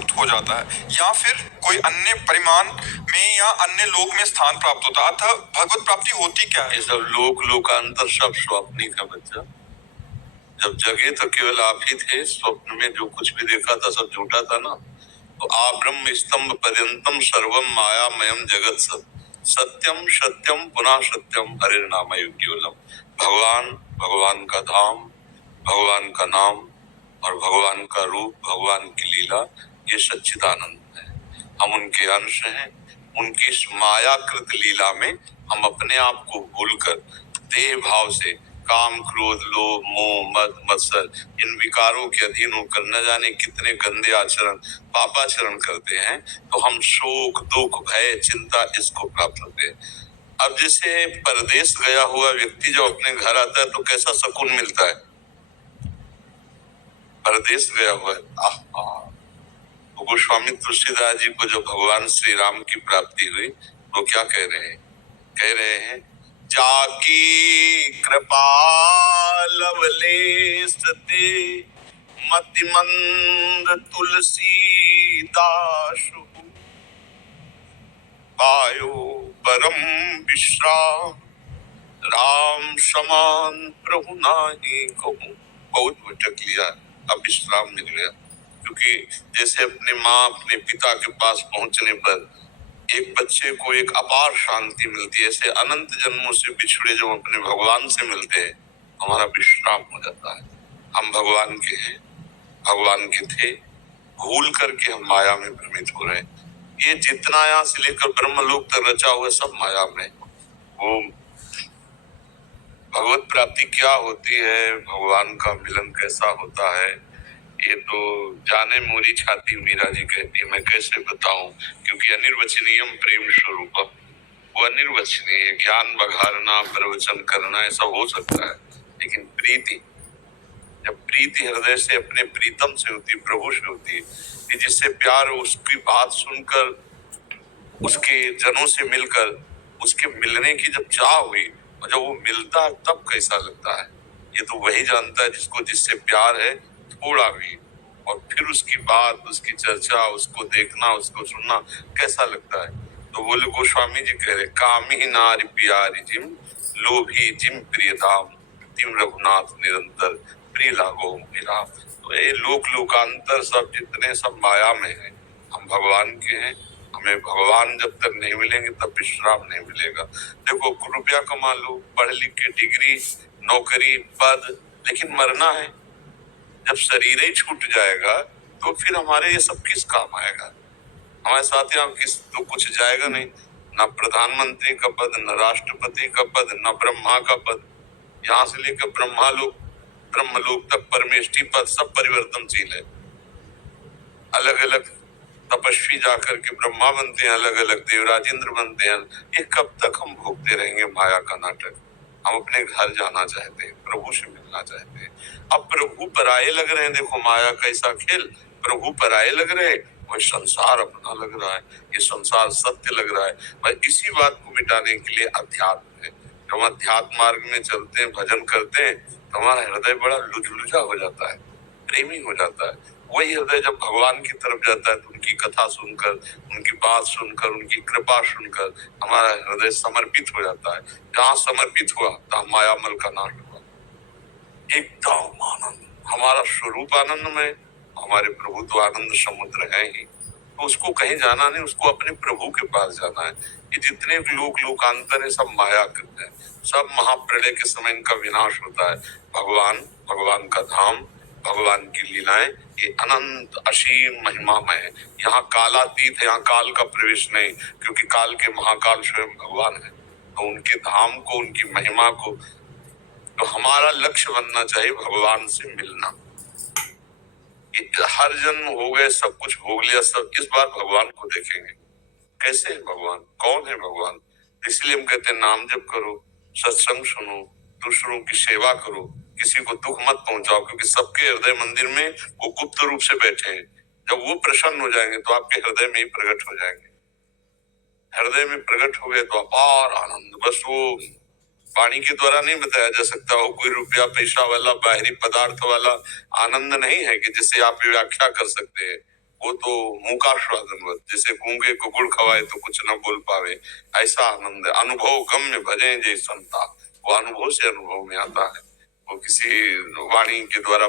मुक्त हो जाता है या फिर कोई अन्य परिमाण में या अन्य लोक में स्थान प्राप्त होता है। अतः भगवत प्राप्ति होती क्या है? ये सब लोक लोकांतर सब स्वप्निक है बच्चा। जब जगे तो केवल आप ही थे, स्वप्न में जो कुछ भी देखा था सब झूठा था ना। तो आ ब्रह्म स्तंभ पर्यंतम सर्वम मायामयम जगत सब सत्यम सत्यम पुनः सत्यम हरे नाम केवलम। भगवान, भगवान का धाम, भगवान का नाम और भगवान का रूप, भगवान की लीला, ये सच्चिदानंद है। हम उनके अंश हैं। उनकी इस मायाकृत लीला में हम अपने आप को भूलकर देह भाव से काम क्रोध लोभ मोह मद मत्सर इन विकारों के अधीन होकर न जाने कितने गंदे आचरण पापाचरण करते हैं, तो हम शोक दुख भय चिंता इसको प्राप्त होते हैं। अब जैसे परदेश गया हुआ व्यक्ति जब अपने घर आता है तो कैसा सुकून मिलता है? परदेश गया हुआ है, तो गोस्वामी तुलसीदास जी को जब भगवान श्री राम की प्राप्ति हुई तो क्या कह रहे हैं? कह रहे हैं जाकी कृपा लवलेश ते मतिमंद तुलसी दास पायो परम विश्राम राम समान प्रभु नाही कहूं। बहुत भटक लिया, अब विश्राम मिल गया। क्योंकि जैसे अपने माँ अपने पिता के पास पहुंचने पर एक बच्चे को एक अपार शांति मिलती है, ऐसे अनंत जन्मों से बिछड़े जो अपने भगवान से मिलते हैं, हमारा विश्राम हो जाता है। हम भगवान के हैं, भगवान के थे, भूल करके हम माया में भ्रमित हो रहे हैं। ये जितना यहाँ से लेकर ब्रह्मलोक तक रचा हुआ सब माया में। वो भगवत प्राप्ति क्या होती है, भगवान का मिलन कैसा होता है, ये तो जाने मोरी छाती मीरा जी कहती है, मैं कैसे बताऊं, क्योंकि अनिर्वचनीयम प्रेम स्वरूपम, वो अनिर्वचनीय है। ज्ञान बघारना प्रवचन करना ऐसा हो सकता है, लेकिन प्रीति, जब प्रीति हृदय से अपने प्रीतम से होती, प्रभु से होती, कि जिससे प्यार उसकी बात सुनकर उसके जनों से मिलकर उसके मिलने की जब चाह हुई और जब वो मिलता है तब कैसा लगता है, ये तो वही जानता है जिसको जिससे प्यार है थोड़ा भी। और फिर उसकी बात, उसकी चर्चा, उसको देखना, उसको सुनना कैसा लगता है। तो बोले गोस्वामी जी कह रहे कामी नारी प्यारी जिम लोभी जिम प्रिय धाम तिम रघुनाथ निरंतर प्रिय लागो मेरा। तो ये लोक लोकांतर सब जितने सब माया में है, हम भगवान के हैं। हमें भगवान जब तक नहीं मिलेंगे तब विश्राम नहीं मिलेगा। देखो रुपया कमा लो, पढ़ लिख के डिग्री नौकरी पद, लेकिन मरना है। जब शरीर ही छूट जाएगा तो फिर हमारे ये सब किस काम आएगा? हमारे साथ यहाँ किस तो कुछ जाएगा नहीं, ना प्रधानमंत्री का पद, न राष्ट्रपति का पद, न ब्रह्मा का पद। यहाँ से लेकर ब्रह्मलोक तक परमेष्ठी पद सब परिवर्तनशील है। अलग अलग तपस्वी जाकर के ब्रह्मा बनते हैं, अलग अलग देवराजेंद्र बनते हैं। ये कब तक हम भोगते रहेंगे माया का नाटक? हम अपने घर जाना चाहते हैं, प्रभु से मिलना चाहते हैं। अब प्रभु पराये लग रहे हैं, देखो माया कैसा खेल, प्रभु पराये लग रहे, वही संसार अपना लग रहा है, ये संसार सत्य लग रहा है। भाई इसी बात को मिटाने के लिए अध्यात्म है। जब हम अध्यात्म मार्ग में चलते हैं, भजन करते हैं, तो हमारा हृदय बड़ा लुझलुझा हो जाता है, प्रेमी हो जाता है। वही हृदय जब भगवान की तरफ जाता है तो उनकी कथा सुनकर, उनकी बात सुनकर, उनकी कृपा सुनकर हमारा हृदय समर्पित हो जाता है। जहाँ समर्पित हुआ तो मायामल का नाश हुआ। एकदम आनंद, हमारा स्वरूप आनंद में, हमारे प्रभु तो आनंद समुद्र है ही। तो उसको कहीं जाना नहीं, उसको अपने प्रभु के पास जाना है। ये जितने लोक लोकांतर है सब माया करते हैं, सब महाप्रलय के समय इनका विनाश होता है। भगवान, भगवान का धाम, भगवान की लीलाएं ये अनंत असीम महिमामय है। यहाँ कालातीत है, यहाँ काल का प्रवेश नहीं, क्योंकि काल के महाकाल स्वयं भगवान है। तो उनके धाम को, उनकी महिमा को, तो हमारा लक्ष्य बनना चाहिए भगवान से मिलना। हर जन्म हो गए, सब कुछ भोग लिया, सब इस बार भगवान को देखेंगे। कैसे है भगवान, कौन है भगवान? इसलिए हम कहते हैं नाम जप करो, सत्संग सुनो, दूसरों की सेवा करो, किसी को दुख मत पहुंचाओ, क्योंकि सबके हृदय मंदिर में वो गुप्त रूप से बैठे हैं। जब वो प्रसन्न हो जाएंगे तो आपके हृदय में ही प्रकट हो जाएंगे। हृदय में प्रकट हो गए तो अपार आनंद, बस वो वाणी के द्वारा नहीं बताया जा सकता। वो कोई रुपया पैसा वाला बाहरी पदार्थ वाला आनंद नहीं है कि जिसे आप व्याख्या कर सकते हैं। वो तो मूकास्वादनवत, जैसे गूंगे को गुड़ खवाए तो कुछ न बोल पावे, ऐसा आनंद है। अनुभव गम्य भजे जय संता, वो अनुभव से अनुभव में आता है, वो किसी वाणी के द्वारा